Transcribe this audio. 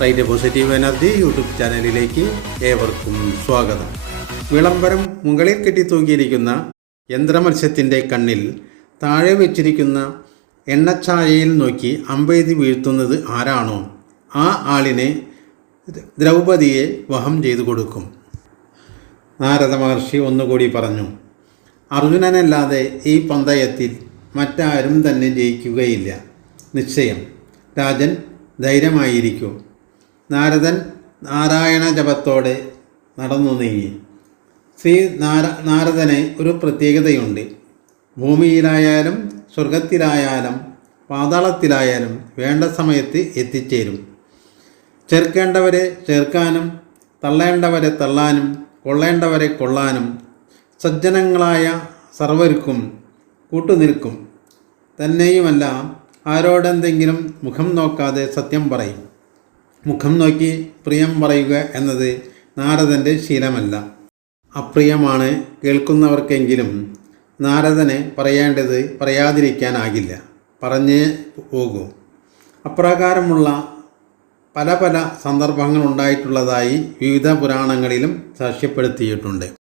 Right positive energy YouTube ചാനലിലേക്ക് ഏവർക്കും സ്വാഗതം. വിളംബരം മുകളിൽ കെട്ടി തൂങ്ങിയിരിക്കുന്ന യന്ത്രമത്സ്യത്തിന്റെ കണ്ണിൽ താഴെ വെച്ചിരിക്കുന്ന എണ്ണച്ചായയിൽ നോക്കി അമ്പെയ്തി വീഴ്ത്തുന്നത് ആരാണോ? ആ ആളിനെ ദ്രൗപദിയെ വഹം ചെയ്തു കൊടുക്കും. നാരദ മഹർഷി ഒന്നുകൂടി പറഞ്ഞു അർജുനനല്ലാതെ ഈ പന്തയത്തിൽ മറ്റാരും തന്നെ ജയിക്കുകയില്ല. നിശ്ചയം രാജൻ ധൈര്യമായിരിക്കൂ. നാരദൻ നാരായണ ജപത്തോടെ നടന്നു നീങ്ങി. ശ്രീ നാര നാരദന് ഒരു പ്രത്യേകതയുണ്ട്. ഭൂമിയിലായാലും സ്വർഗത്തിലായാലും പാതാളത്തിലായാലും വേണ്ട സമയത്ത് എത്തിച്ചേരും. ചേർക്കേണ്ടവരെ ചേർക്കാനും തള്ളേണ്ടവരെ തള്ളാനും കൊള്ളേണ്ടവരെ കൊള്ളാനും സജ്ജനങ്ങളായ സർവർക്കും കൂട്ടുനിൽക്കും. തന്നെയുമല്ല ആരോടെന്തെങ്കിലും മുഖം നോക്കാതെ സത്യം പറയും. മുഖം നോക്കി പ്രിയം പറയുക എന്നത് നാരദന്റെ ശീലമല്ല. അപ്രിയമാണ് കേൾക്കുന്നവർക്കെങ്കിലും നാരദന് പറയേണ്ടത് പറയാതിരിക്കാനാകില്ല. പറഞ്ഞേ പോകൂ. അപ്രകാരമുള്ള പല പല സന്ദർഭങ്ങളുണ്ടായിട്ടുള്ളതായി വിവിധ പുരാണങ്ങളിലും സാക്ഷ്യപ്പെടുത്തിയിട്ടുണ്ട്.